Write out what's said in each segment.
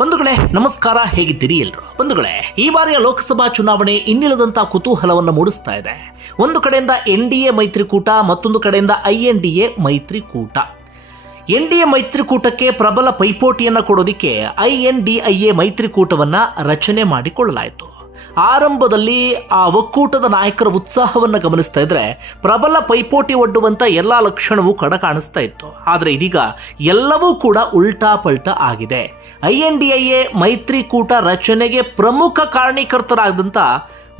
ಬಂಧುಗಳೇ, ನಮಸ್ಕಾರ, ಹೇಗಿದ್ದೀರಿ ಎಲ್ರು? ಬಂಧುಗಳೇ, ಈ ಬಾರಿಯ ಲೋಕಸಭಾ ಚುನಾವಣೆ ಇನ್ನಿಲ್ಲದಂತ ಕುತೂಹಲವನ್ನು ಮೂಡಿಸ್ತಾ ಇದೆ. ಒಂದು ಕಡೆಯಿಂದ ಎನ್ ಡಿ ಎ ಮೈತ್ರಿಕೂಟ, ಮತ್ತೊಂದು ಕಡೆಯಿಂದ ಐ ಎನ್ ಡಿ ಎ ಮೈತ್ರಿಕೂಟ. ಎನ್ ಡಿ ಎ ಮೈತ್ರಿಕೂಟಕ್ಕೆ ಪ್ರಬಲ ಪೈಪೋಟಿಯನ್ನು ಕೊಡೋದಿಕ್ಕೆ I N D I A ಮೈತ್ರಿಕೂಟವನ್ನು ರಚನೆ ಮಾಡಿಕೊಳ್ಳಲಾಯಿತು. ಆರಂಭದಲ್ಲಿ ಆ ಒಕ್ಕೂಟದ ನಾಯಕರ ಉತ್ಸಾಹವನ್ನು ಗಮನಿಸ್ತಾ ಇದ್ರೆ ಪ್ರಬಲ ಪೈಪೋಟಿ ಒಡ್ಡುವಂತ ಎಲ್ಲ ಲಕ್ಷಣವೂ ಕಡ ಕಾಣಿಸ್ತಾ ಇತ್ತು. ಆದರೆ ಇದೀಗ ಎಲ್ಲವೂ ಕೂಡ ಉಲ್ಟಾ ಪಲ್ಟಾ ಆಗಿದೆ. I N D I A ಮೈತ್ರಿಕೂಟ ರಚನೆಗೆ ಪ್ರಮುಖ ಕಾರಣೀಕರ್ತರಾದಂಥ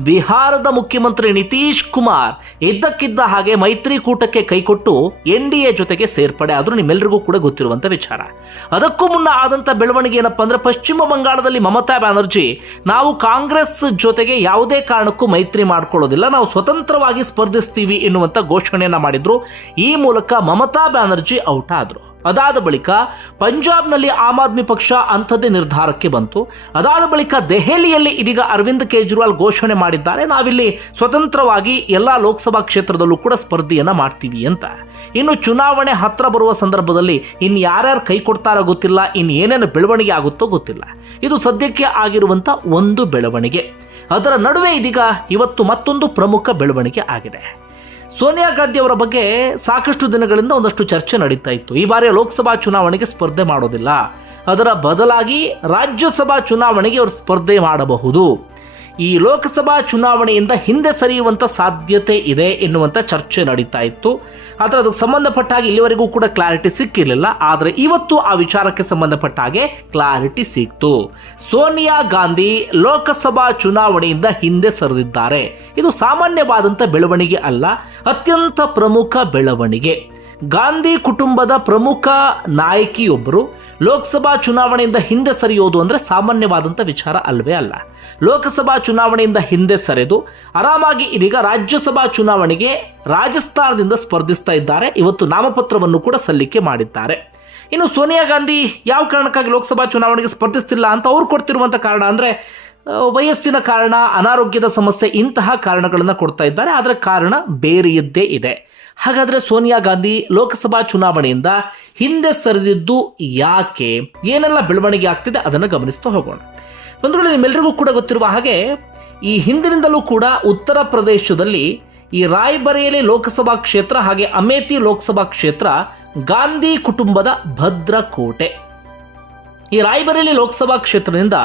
ಬಿಹಾರದ ಮುಖ್ಯಮಂತ್ರಿ ನಿತೀಶ್ ಕುಮಾರ್ ಇದ್ದಕ್ಕಿದ್ದ ಹಾಗೆ ಮೈತ್ರಿಕೂಟಕ್ಕೆ ಕೈಕೊಟ್ಟು ಎನ್ ಡಿ ಎ ಜೊತೆಗೆ ಸೇರ್ಪಡೆ. ಆದರೂ ನಿಮ್ಮೆಲ್ಲರಿಗೂ ಕೂಡ ಗೊತ್ತಿರುವಂಥ ವಿಚಾರ. ಅದಕ್ಕೂ ಮುನ್ನ ಆದಂಥ ಬೆಳವಣಿಗೆ ಏನಪ್ಪ ಅಂದ್ರೆ ಪಶ್ಚಿಮ ಬಂಗಾಳದಲ್ಲಿ ಮಮತಾ ಬ್ಯಾನರ್ಜಿ ನಾವು ಕಾಂಗ್ರೆಸ್ ಜೊತೆಗೆ ಯಾವುದೇ ಕಾರಣಕ್ಕೂ ಮೈತ್ರಿ ಮಾಡ್ಕೊಳ್ಳೋದಿಲ್ಲ, ನಾವು ಸ್ವತಂತ್ರವಾಗಿ ಸ್ಪರ್ಧಿಸ್ತೀವಿ ಎನ್ನುವಂಥ ಘೋಷಣೆಯನ್ನು ಮಾಡಿದ್ರು. ಈ ಮೂಲಕ ಮಮತಾ ಬ್ಯಾನರ್ಜಿ ಔಟ್ ಆದರು. ಅದಾದ ಬಳಿಕ ಪಂಜಾಬ್ನಲ್ಲಿ ಆಮ್ ಆದ್ಮಿ ಪಕ್ಷ ಅಂಥದ್ದೇ ನಿರ್ಧಾರಕ್ಕೆ ಬಂತು. ಅದಾದ ಬಳಿಕ ದೆಹಲಿಯಲ್ಲಿ ಇದೀಗ ಅರವಿಂದ್ ಕೇಜ್ರಿವಾಲ್ ಘೋಷಣೆ ಮಾಡಿದ್ದಾರೆ. ನಾವಿಲ್ಲಿ ಸ್ವತಂತ್ರವಾಗಿ ಎಲ್ಲ ಲೋಕಸಭಾ ಕ್ಷೇತ್ರದಲ್ಲೂ ಕೂಡ ಸ್ಪರ್ಧೆಯನ್ನು ಮಾಡ್ತೀವಿ ಅಂತ. ಇನ್ನು ಚುನಾವಣೆ ಹತ್ರ ಬರುವ ಸಂದರ್ಭದಲ್ಲಿ ಇನ್ನು ಯಾರ್ಯಾರು ಕೈ ಕೊಡ್ತಾರೋ ಗೊತ್ತಿಲ್ಲ ಇನ್ನು ಏನೇನು ಬೆಳವಣಿಗೆ ಆಗುತ್ತೋ ಗೊತ್ತಿಲ್ಲ. ಇದು ಸದ್ಯಕ್ಕೆ ಆಗಿರುವಂಥ ಒಂದು ಬೆಳವಣಿಗೆ. ಅದರ ನಡುವೆ ಇದೀಗ ಇವತ್ತು ಮತ್ತೊಂದು ಪ್ರಮುಖ ಬೆಳವಣಿಗೆ ಆಗಿದೆ. ಸೋನಿಯಾ ಗಾಂಧಿ ಅವರ ಬಗ್ಗೆ ಸಾಕಷ್ಟು ದಿನಗಳಿಂದ ಒಂದಷ್ಟು ಚರ್ಚೆ ನಡೀತಾ ಇತ್ತು. ಈ ಬಾರಿಯ ಲೋಕಸಭಾ ಚುನಾವಣೆಗೆ ಸ್ಪರ್ಧೆ ಮಾಡೋದಿಲ್ಲ. ಅದರ ಬದಲಾಗಿ ರಾಜ್ಯಸಭಾ ಚುನಾವಣೆಗೆ ಅವರು ಸ್ಪರ್ಧೆ ಮಾಡಬಹುದು. ಈ ಲೋಕಸಭಾ ಚುನಾವಣೆಯಿಂದ ಹಿಂದೆ ಸರಿಯುವಂಥ ಸಾಧ್ಯತೆ ಇದೆ ಎನ್ನುವಂಥ ಚರ್ಚೆ ನಡೀತಾ ಇತ್ತು. ಆದರೆ ಅದಕ್ಕೆ ಸಂಬಂಧಪಟ್ಟ ಹಾಗೆ ಇಲ್ಲಿವರೆಗೂ ಕೂಡ ಕ್ಲಾರಿಟಿ ಸಿಕ್ಕಿರಲಿಲ್ಲ. ಆದರೆ ಇವತ್ತು ಆ ವಿಚಾರಕ್ಕೆ ಸಂಬಂಧಪಟ್ಟ ಹಾಗೆ ಕ್ಲಾರಿಟಿ ಸಿಕ್ತು. ಸೋನಿಯಾ ಗಾಂಧಿ ಲೋಕಸಭಾ ಚುನಾವಣೆಯಿಂದ ಹಿಂದೆ ಸರಿದಿದ್ದಾರೆ. ಇದು ಸಾಮಾನ್ಯವಾದಂಥ ಬೆಳವಣಿಗೆ ಅಲ್ಲ, ಅತ್ಯಂತ ಪ್ರಮುಖ ಬೆಳವಣಿಗೆ. ಗಾಂಧಿ ಕುಟುಂಬದ ಪ್ರಮುಖ ನಾಯಕಿಯೊಬ್ಬರು ಲೋಕಸಭಾ ಚುನಾವಣೆಯಿಂದ ಹಿಂದೆ ಸರಿಯೋದು ಅಂದರೆ ಸಾಮಾನ್ಯವಾದಂಥ ವಿಚಾರ ಅಲ್ವೇ ಅಲ್ಲ. ಲೋಕಸಭಾ ಚುನಾವಣೆಯಿಂದ ಹಿಂದೆ ಸರಿದು, ಆರಾಮಾಗಿ ಇದೀಗ ರಾಜ್ಯಸಭಾ ಚುನಾವಣೆಗೆ ರಾಜಸ್ಥಾನದಿಂದ ಸ್ಪರ್ಧಿಸ್ತಾ ಇದ್ದಾರೆ. ಇವತ್ತು ನಾಮಪತ್ರವನ್ನು ಕೂಡ ಸಲ್ಲಿಕೆ ಮಾಡಿದ್ದಾರೆ. ಇನ್ನು ಸೋನಿಯಾ ಗಾಂಧಿ ಯಾವ ಕಾರಣಕ್ಕಾಗಿ ಲೋಕಸಭಾ ಚುನಾವಣೆಗೆ ಸ್ಪರ್ಧಿಸ್ತಿಲ್ಲ ಅಂತ ಅವ್ರು ಕೊಡ್ತಿರುವಂಥ ಕಾರಣ ಅಂದರೆ ವಯಸ್ಸಿನ ಕಾರಣ, ಅನಾರೋಗ್ಯದ ಸಮಸ್ಯೆ ಇಂತಹ ಕಾರಣಗಳನ್ನು ಕೊಡ್ತಾ ಇದ್ದಾರೆ. ಅದರ ಕಾರಣ ಬೇರೆಯದ್ದೇ ಇದೆ. ಹಾಗಾದರೆ ಸೋನಿಯಾ ಗಾಂಧಿ ಲೋಕಸಭಾ ಚುನಾವಣೆಯಿಂದ ಹಿಂದೆ ಸರಿದಿದ್ದು ಯಾಕೆ? ಏನೆಲ್ಲ ಬೆಳವಣಿಗೆ ಆಗ್ತಿದೆ ಅದನ್ನು ಗಮನಿಸ್ತಾ ಹೋಗೋಣ. ವೇಳೆ ನಿಮ್ಮೆಲ್ಲರಿಗೂ ಕೂಡ ಗೊತ್ತಿರುವ ಹಾಗೆ ಈ ಹಿಂದಿನಿಂದಲೂ ಕೂಡ ಉತ್ತರ ಪ್ರದೇಶದಲ್ಲಿ ಈ ರಾಯ್ಬರೇಲಿ ಲೋಕಸಭಾ ಕ್ಷೇತ್ರ ಹಾಗೆ ಅಮೇಥಿ ಲೋಕಸಭಾ ಕ್ಷೇತ್ರ ಗಾಂಧಿ ಕುಟುಂಬದ ಭದ್ರಕೋಟೆ. ಈ ರಾಯ್ಬರೇಲಿ ಲೋಕಸಭಾ ಕ್ಷೇತ್ರದಿಂದ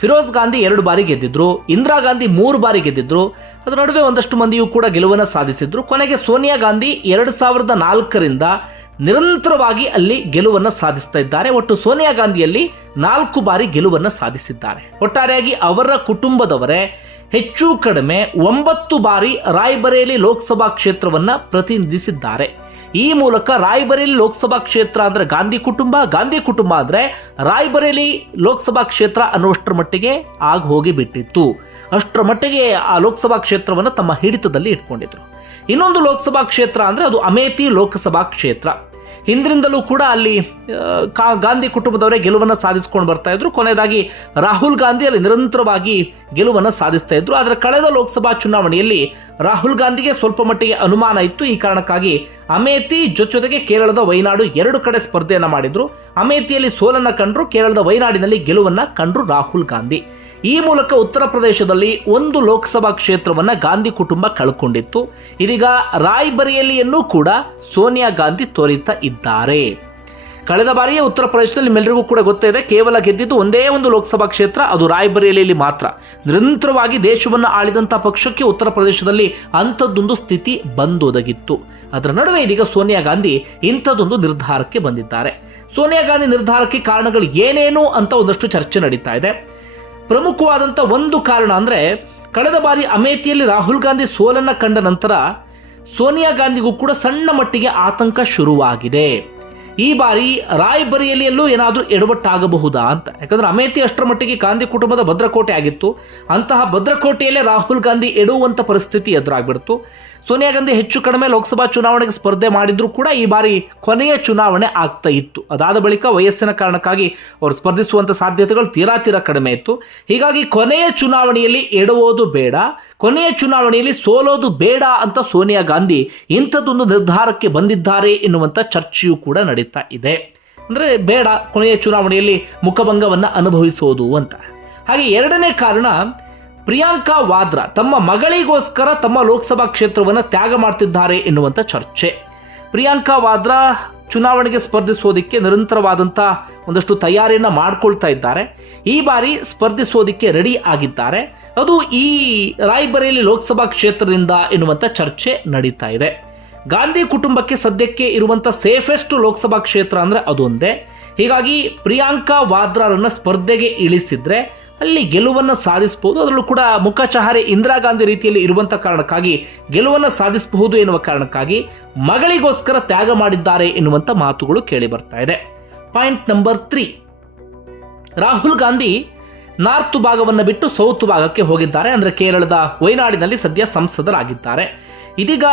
ಫಿರೋಜ್ ಗಾಂಧಿ ಎರಡು ಬಾರಿ ಗೆದ್ದಿದ್ರು, ಇಂದಿರಾ ಗಾಂಧಿ ಮೂರು ಬಾರಿ ಗೆದ್ದಿದ್ರು, ಅದರ ನಡುವೆ ಒಂದಷ್ಟು ಮಂದಿಯೂ ಕೂಡ ಗೆಲುವನ್ನು ಸಾಧಿಸಿದ್ರು. ಕೊನೆಗೆ ಸೋನಿಯಾ ಗಾಂಧಿ ಎರಡು ಸಾವಿರದ ನಾಲ್ಕರಿಂದ ನಿರಂತರವಾಗಿ ಅಲ್ಲಿ ಗೆಲುವನ್ನು ಸಾಧಿಸ್ತಾ ಇದ್ದಾರೆ. ಒಟ್ಟು ಸೋನಿಯಾ ಗಾಂಧಿಯಲ್ಲಿ ನಾಲ್ಕು ಬಾರಿ ಗೆಲುವನ್ನು ಸಾಧಿಸಿದ್ದಾರೆ. ಒಟ್ಟಾರೆಯಾಗಿ ಅವರ ಕುಟುಂಬದವರೇ ಹೆಚ್ಚು ಕಡಿಮೆ ಒಂಬತ್ತು ಬಾರಿ ರಾಯ್ಬರೇಲಿ ಲೋಕಸಭಾ ಕ್ಷೇತ್ರವನ್ನು ಪ್ರತಿನಿಧಿಸಿದ್ದಾರೆ. ಈ ಮೂಲಕ ರಾಯ್ಬರೇಲಿ ಲೋಕಸಭಾ ಕ್ಷೇತ್ರ ಅಂದ್ರೆ ಗಾಂಧಿ ಕುಟುಂಬ ಗಾಂಧಿ ಕುಟುಂಬ ಅಂದ್ರೆ ರಾಯ್ಬರೇಲಿ ಲೋಕಸಭಾ ಕ್ಷೇತ್ರ ಅನ್ನುವಷ್ಟರ ಮಟ್ಟಿಗೆ ಆಗ ಹೋಗಿ ಬಿಟ್ಟಿತ್ತು. ಅಷ್ಟರ ಮಟ್ಟಿಗೆ ಆ ಲೋಕಸಭಾ ಕ್ಷೇತ್ರವನ್ನು ತಮ್ಮ ಹಿಡಿತದಲ್ಲಿ ಇಟ್ಕೊಂಡಿದ್ರು. ಇನ್ನೊಂದು ಲೋಕಸಭಾ ಕ್ಷೇತ್ರ ಅಂದ್ರೆ ಅದು ಅಮೇಥಿ ಲೋಕಸಭಾ ಕ್ಷೇತ್ರ. ಹಿಂದಿನಿಂದಲೂ ಕೂಡ ಅಲ್ಲಿ ಕಾ- ಗಾಂಧಿ ಕುಟುಂಬದವರೇ ಗೆಲುವನ್ನು ಸಾಧಿಸ್ಕೊಂಡು ಬರ್ತಾ ಇದ್ರು. ಕೊನೆಯದಾಗಿ ರಾಹುಲ್ ಗಾಂಧಿ ಅಲ್ಲಿ ನಿರಂತರವಾಗಿ ಗೆಲುವನ್ನು ಸಾಧಿಸ್ತಾ ಇದ್ರು. ಆದರೆ ಕಳೆದ ಲೋಕಸಭಾ ಚುನಾವಣೆಯಲ್ಲಿ ರಾಹುಲ್ ಗಾಂಧಿಗೆ ಸ್ವಲ್ಪ ಮಟ್ಟಿಗೆ ಅನುಮಾನ ಇತ್ತು. ಈ ಕಾರಣಕ್ಕಾಗಿ ಅಮೇಥಿ ಜೊತೆಗೆ ಕೇರಳದ ವೈನಾಡು ಎರಡು ಕಡೆ ಸ್ಪರ್ಧೆಯನ್ನು ಮಾಡಿದ್ರು. ಅಮೇಥಿಯಲ್ಲಿ ಸೋಲನ್ನ ಕಂಡ್ರು, ಕೇರಳದ ವೈನಾಡಿನಲ್ಲಿ ಗೆಲುವನ್ನ ಕಂಡ್ರು ರಾಹುಲ್ ಗಾಂಧಿ. ಈ ಮೂಲಕ ಉತ್ತರ ಪ್ರದೇಶದಲ್ಲಿ ಒಂದು ಲೋಕಸಭಾ ಕ್ಷೇತ್ರವನ್ನು ಗಾಂಧಿ ಕುಟುಂಬ ಕಳ್ಕೊಂಡಿತ್ತು. ಇದೀಗ ರಾಯ್ಬರೇಲಿಯನ್ನೂ ಕೂಡ ಸೋನಿಯಾ ಗಾಂಧಿ ತೋರಿತಾ ಇದ್ದಾರೆ. ಕಳೆದ ಬಾರಿಯೇ ಉತ್ತರ ಪ್ರದೇಶದಲ್ಲಿ ಎಲ್ಲರಿಗೂ ಕೂಡ ಗೊತ್ತೇ ಇದೆ ಕೇವಲ ಗೆದ್ದಿದ್ದು ಒಂದೇ ಒಂದು ಲೋಕಸಭಾ ಕ್ಷೇತ್ರ, ಅದು ರಾಯ್ಬರೇಲಿಯಲ್ಲಿ ಮಾತ್ರ. ನಿರಂತರವಾಗಿ ದೇಶವನ್ನು ಆಳಿದಂಥ ಪಕ್ಷಕ್ಕೆ ಉತ್ತರ ಪ್ರದೇಶದಲ್ಲಿ ಅಂಥದ್ದೊಂದು ಸ್ಥಿತಿ ಬಂದೊದಗಿತ್ತು. ಅದರ ನಡುವೆ ಇದೀಗ ಸೋನಿಯಾ ಗಾಂಧಿ ಇಂಥದ್ದೊಂದು ನಿರ್ಧಾರಕ್ಕೆ ಬಂದಿದ್ದಾರೆ. ಸೋನಿಯಾ ಗಾಂಧಿ ನಿರ್ಧಾರಕ್ಕೆ ಕಾರಣಗಳು ಏನೇನು ಅಂತ ಒಂದಷ್ಟು ಚರ್ಚೆ ನಡೀತಾ ಇದೆ. ಪ್ರಮುಖವಾದಂಥ ಒಂದು ಕಾರಣ ಅಂದರೆ ಕಳೆದ ಬಾರಿ ಅಮೇಥಿಯಲ್ಲಿ ರಾಹುಲ್ ಗಾಂಧಿ ಸೋಲನ್ನು ಕಂಡ ನಂತರ ಸೋನಿಯಾ ಗಾಂಧಿಗೂ ಕೂಡ ಸಣ್ಣ ಮಟ್ಟಿಗೆ ಆತಂಕ ಶುರುವಾಗಿದೆ. ಈ ಬಾರಿ ರಾಯಬರಿಯಲ್ಲಿಯಲ್ಲೂ ಏನಾದರೂ ಎಡವಟ್ಟಾಗಬಹುದಾ ಅಂತ? ಯಾಕಂದ್ರೆ ಅಮೇಥಿ ಅಷ್ಟರ ಮಟ್ಟಿಗೆ ಗಾಂಧಿ ಕುಟುಂಬದ ಭದ್ರಕೋಟೆ ಆಗಿತ್ತು. ಅಂತಹ ಭದ್ರಕೋಟೆಯಲ್ಲೇ ರಾಹುಲ್ ಗಾಂಧಿ ಎಡುವಂಥ ಪರಿಸ್ಥಿತಿ ಎದುರಾಗ್ಬಿಡ್ತು. ಸೋನಿಯಾ ಗಾಂಧಿ ಹೆಚ್ಚು ಕಡಿಮೆ ಲೋಕಸಭಾ ಚುನಾವಣೆಗೆ ಸ್ಪರ್ಧೆ ಮಾಡಿದ್ರು ಕೂಡ ಈ ಬಾರಿ ಕೊನೆಯ ಚುನಾವಣೆ ಆಗ್ತಾ ಇತ್ತು. ಅದಾದ ಬಳಿಕ ವಯಸ್ಸಿನ ಕಾರಣಕ್ಕಾಗಿ ಅವರು ಸ್ಪರ್ಧಿಸುವಂಥ ಸಾಧ್ಯತೆಗಳು ತೀರಾ ತೀರಾ ಕಡಿಮೆ ಇತ್ತು. ಹೀಗಾಗಿ ಕೊನೆಯ ಚುನಾವಣೆಯಲ್ಲಿ ಎಡುವುದು ಬೇಡ. ಕೊನೆಯ ಚುನಾವಣೆಯಲ್ಲಿ ಸೋಲೋದು ಬೇಡ ಅಂತ ಸೋನಿಯಾ ಗಾಂಧಿ ಇಂಥದ್ದೊಂದು ನಿರ್ಧಾರಕ್ಕೆ ಬಂದಿದ್ದಾರೆ ಎನ್ನುವಂಥ ಚರ್ಚೆಯೂ ಕೂಡ ನಡೀತಾ ಇದೆ. ಅಂದರೆ ಬೇಡ, ಕೊನೆಯ ಚುನಾವಣೆಯಲ್ಲಿ ಮುಖಭಂಗವನ್ನು ಅನುಭವಿಸೋದು ಅಂತ. ಹಾಗೆ ಎರಡನೇ ಕಾರಣ, ಪ್ರಿಯಾಂಕಾ ವಾದ್ರಾ ತಮ್ಮ ಮಗಳಿಗೋಸ್ಕರ ತಮ್ಮ ಲೋಕಸಭಾ ಕ್ಷೇತ್ರವನ್ನು ತ್ಯಾಗ ಮಾಡ್ತಿದ್ದಾರೆ ಎನ್ನುವಂಥ ಚರ್ಚೆ. ಪ್ರಿಯಾಂಕಾ ವಾದ್ರಾ ಚುನಾವಣೆಗೆ ಸ್ಪರ್ಧಿಸೋದಕ್ಕೆ ನಿರಂತರವಾದಂಥ ಒಂದಷ್ಟು ತಯಾರಿಯನ್ನು ಮಾಡಿಕೊಳ್ತಾ ಇದ್ದಾರೆ. ಈ ಬಾರಿ ಸ್ಪರ್ಧಿಸೋದಕ್ಕೆ ರೆಡಿ ಆಗಿದ್ದಾರೆ. ಅದು ಈ ರಾಯ್ಬರೇಲಿ ಲೋಕಸಭಾ ಕ್ಷೇತ್ರದಿಂದ ಎನ್ನುವಂಥ ಚರ್ಚೆ ನಡೀತಾ ಇದೆ. ಗಾಂಧಿ ಕುಟುಂಬಕ್ಕೆ ಸದ್ಯಕ್ಕೆ ಇರುವಂಥ ಸೇಫೆಸ್ಟ್ ಲೋಕಸಭಾ ಕ್ಷೇತ್ರ ಅಂದರೆ ಅದೊಂದೇ ಹೀಗಾಗಿ ಪ್ರಿಯಾಂಕಾ ವಾದ್ರಾರನ್ನು ಸ್ಪರ್ಧೆಗೆ ಇಳಿಸಿದ್ರೆ ಅಲ್ಲಿ ಗೆಲುವನ್ನು ಸಾಧಿಸಬಹುದು. ಅದರಲ್ಲೂ ಕೂಡ ಮುಖಚಹರೆ ಇಂದಿರಾ ಗಾಂಧಿ ರೀತಿಯಲ್ಲಿ ಇರುವಂಥ ಕಾರಣಕ್ಕಾಗಿ ಗೆಲುವನ್ನು ಸಾಧಿಸಬಹುದು ಎನ್ನುವ ಕಾರಣಕ್ಕಾಗಿ ಮಗಳಿಗೋಸ್ಕರ ತ್ಯಾಗ ಮಾಡಿದ್ದಾರೆ ಎನ್ನುವಂಥ ಮಾತುಗಳು ಕೇಳಿ ಬರ್ತಾ ಇದೆ. Point number three. Rahul Gandhi north ಭಾಗವನ್ನು ಬಿಟ್ಟು ಸೌತ್ ಭಾಗಕ್ಕೆ ಹೋಗಿದ್ದಾರೆ. ಅಂದರೆ ಕೇರಳದ ವಯನಾಡಿನಲ್ಲಿ ಸದ್ಯ ಸಂಸದರಾಗಿದ್ದಾರೆ. ಇದೀಗ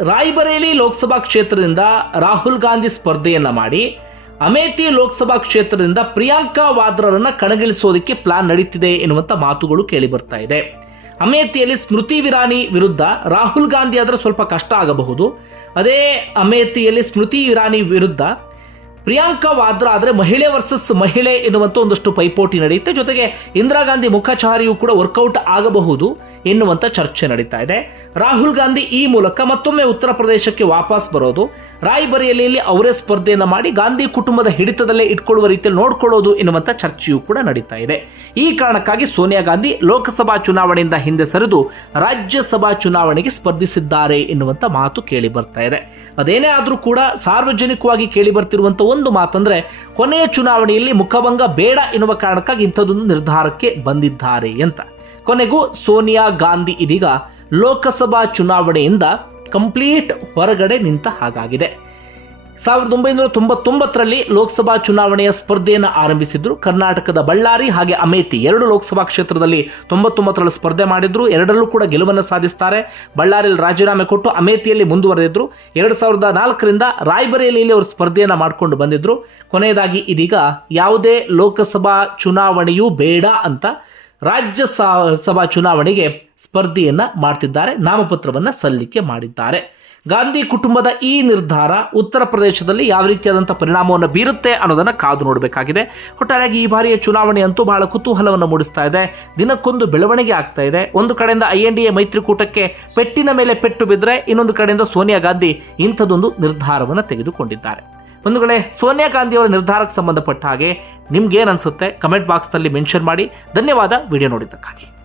ರಾಯ್ಬರೇಲಿ ಲೋಕಸಭಾ ಕ್ಷೇತ್ರದಿಂದ ರಾಹುಲ್ ಗಾಂಧಿ ಸ್ಪರ್ಧೆಯನ್ನ ಮಾಡಿ ಅಮೇಥಿ ಲೋಕಸಭಾ ಕ್ಷೇತ್ರದಿಂದ ಪ್ರಿಯಾಂಕಾ ವಾದ್ರರನ್ನ ಕಣಗಿಳಿಸೋದಕ್ಕೆ ಪ್ಲಾನ್ ನಡೀತಿದೆ ಎನ್ನುವಂಥ ಮಾತುಗಳು ಕೇಳಿ ಬರ್ತಾ ಇದೆ. ಅಮೇಥಿಯಲ್ಲಿ ಸ್ಮೃತಿ ಇರಾನಿ ವಿರುದ್ಧ ರಾಹುಲ್ ಗಾಂಧಿ ಆದರೆ ಸ್ವಲ್ಪ ಕಷ್ಟ ಆಗಬಹುದು. ಅದೇ ಅಮೇಥಿಯಲ್ಲಿ ಸ್ಮೃತಿ ಇರಾನಿ ವಿರುದ್ಧ ಪ್ರಿಯಾಂಕಾ ವಾದ್ರಾ ಆದರೆ ಮಹಿಳೆ ವರ್ಸಸ್ ಮಹಿಳೆ ಎನ್ನುವಂಥ ಒಂದಷ್ಟು ಪೈಪೋಟಿ ನಡೆಯುತ್ತೆ. ಜೊತೆಗೆ ಇಂದಿರಾ ಗಾಂಧಿ ಮುಖಚಾರಿಯು ಕೂಡ ವರ್ಕೌಟ್ ಆಗಬಹುದು ಎನ್ನುವಂಥ ಚರ್ಚೆ ನಡೀತಾ ಇದೆ. ರಾಹುಲ್ ಗಾಂಧಿ ಈ ಮೂಲಕ ಮತ್ತೊಮ್ಮೆ ಉತ್ತರ ಪ್ರದೇಶಕ್ಕೆ ವಾಪಸ್ ಬರೋದು. ರಾಯ್ಬರೇಲಿಯಲ್ಲಿ ಅವರೇ ಸ್ಪರ್ಧೆಯನ್ನು ಮಾಡಿ ಗಾಂಧಿ ಕುಟುಂಬದ ಹಿಡಿತದಲ್ಲೇ ಇಟ್ಕೊಳ್ಳುವ ರೀತಿಯಲ್ಲಿ ನೋಡ್ಕೊಳ್ಳೋದು ಎನ್ನುವಂಥ ಚರ್ಚೆಯೂ ಕೂಡ ನಡೀತಾ ಇದೆ. ಈ ಕಾರಣಕ್ಕಾಗಿ ಸೋನಿಯಾ ಗಾಂಧಿ ಲೋಕಸಭಾ ಚುನಾವಣೆಯಿಂದ ಹಿಂದೆ ಸರಿದು ರಾಜ್ಯಸಭಾ ಚುನಾವಣೆಗೆ ಸ್ಪರ್ಧಿಸಿದ್ದಾರೆ ಎನ್ನುವಂಥ ಮಾತು ಕೇಳಿ ಬರ್ತಾ ಇದೆ. ಅದೇನೇ ಆದರೂ ಕೂಡ ಸಾರ್ವಜನಿಕವಾಗಿ ಕೇಳಿ ಬರ್ತಿರುವಂಥ ಒಂದು ಮಾತಂದ್ರೆ, ಕೊನೆಯ ಚುನಾವಣೆಯಲ್ಲಿ ಮುಖಭಂಗ ಬೇಡ ಎನ್ನುವ ಕಾರಣಕ್ಕಾಗಿ ಇಂಥದ್ದೊಂದು ನಿರ್ಧಾರಕ್ಕೆ ಬಂದಿದ್ದಾರೆ ಅಂತ. ಕೊನೆಗೂ ಸೋನಿಯಾ ಗಾಂಧಿ ಇದೀಗ ಲೋಕಸಭಾ ಚುನಾವಣೆಯಿಂದ ಕಂಪ್ಲೀಟ್ ಹೊರಗಡೆ ನಿಂತ ಹಾಗಾಗಿದೆ. ಸಾವಿರದ ಒಂಬೈನೂರ ತೊಂಬತ್ತೊಂಬತ್ತರಲ್ಲಿ ಲೋಕಸಭಾ ಚುನಾವಣೆಯ ಸ್ಪರ್ಧೆಯನ್ನು ಆರಂಭಿಸಿದ್ರು. ಕರ್ನಾಟಕದ ಬಳ್ಳಾರಿ ಹಾಗೆ ಅಮೇತಿ ಎರಡು ಲೋಕಸಭಾ ಕ್ಷೇತ್ರದಲ್ಲಿ ತೊಂಬತ್ತೊಂಬತ್ತರಲ್ಲಿ ಸ್ಪರ್ಧೆ ಮಾಡಿದ್ರು. ಎರಡರಲ್ಲೂ ಕೂಡ ಗೆಲುವನ್ನು ಸಾಧಿಸ್ತಾರೆ. ಬಳ್ಳಾರಿಯಲ್ಲಿ ರಾಜೀನಾಮೆ ಕೊಟ್ಟು ಅಮೇತಿಯಲ್ಲಿ ಮುಂದುವರೆದಿದ್ರು. ಎರಡು ಸಾವಿರದ ನಾಲ್ಕರಿಂದ ರಾಯ್ಬರೇಲಿಯಲ್ಲಿ ಅವರು ಸ್ಪರ್ಧೆಯನ್ನು ಮಾಡಿಕೊಂಡು ಬಂದಿದ್ರು. ಕೊನೆಯದಾಗಿ ಇದೀಗ ಯಾವುದೇ ಲೋಕಸಭಾ ಚುನಾವಣೆಯೂ ಬೇಡ ಅಂತ ರಾಜ್ಯ ಸಭಾ ಚುನಾವಣೆಗೆ ಸ್ಪರ್ಧೆಯನ್ನ ಮಾಡ್ತಿದ್ದಾರೆ. ನಾಮಪತ್ರವನ್ನ ಸಲ್ಲಿಕೆ ಮಾಡಿದ್ದಾರೆ. ಗಾಂಧಿ ಕುಟುಂಬದ ಈ ನಿರ್ಧಾರ ಉತ್ತರ ಪ್ರದೇಶದಲ್ಲಿ ಯಾವ ರೀತಿಯಾದಂಥ ಪರಿಣಾಮವನ್ನು ಬೀರುತ್ತೆ ಅನ್ನೋದನ್ನು ಕಾದು ನೋಡಬೇಕಾಗಿದೆ. ಒಟ್ಟಾರೆಯಾಗಿ ಈ ಬಾರಿಯ ಚುನಾವಣೆ ಅಂತೂ ಬಹಳ ಕುತೂಹಲವನ್ನು ಮೂಡಿಸ್ತಾ ಇದೆ. ದಿನಕ್ಕೊಂದು ಬೆಳವಣಿಗೆ ಆಗ್ತಾ ಇದೆ. ಒಂದು ಕಡೆಯಿಂದ ಐ ಎನ್ ಡಿ ಎ ಮೈತ್ರಿಕೂಟಕ್ಕೆ ಪೆಟ್ಟಿನ ಮೇಲೆ ಪೆಟ್ಟು ಬಿದ್ದರೆ ಇನ್ನೊಂದು ಕಡೆಯಿಂದ ಸೋನಿಯಾ ಗಾಂಧಿ ಇಂಥದ್ದೊಂದು ನಿರ್ಧಾರವನ್ನು ತೆಗೆದುಕೊಂಡಿದ್ದಾರೆ. ಒಂದು ಕಡೆ ಸೋನಿಯಾ ಗಾಂಧಿ ಅವರ ನಿರ್ಧಾರಕ್ಕೆ ಸಂಬಂಧಪಟ್ಟ ಹಾಗೆ ನಿಮ್ಗೇನು ಅನಿಸುತ್ತೆ? ಕಮೆಂಟ್ ಬಾಕ್ಸ್ನಲ್ಲಿ ಮೆನ್ಷನ್ ಮಾಡಿ. ಧನ್ಯವಾದ. ವಿಡಿಯೋ ನೋಡಿದ್ದಕ್ಕಾಗಿ.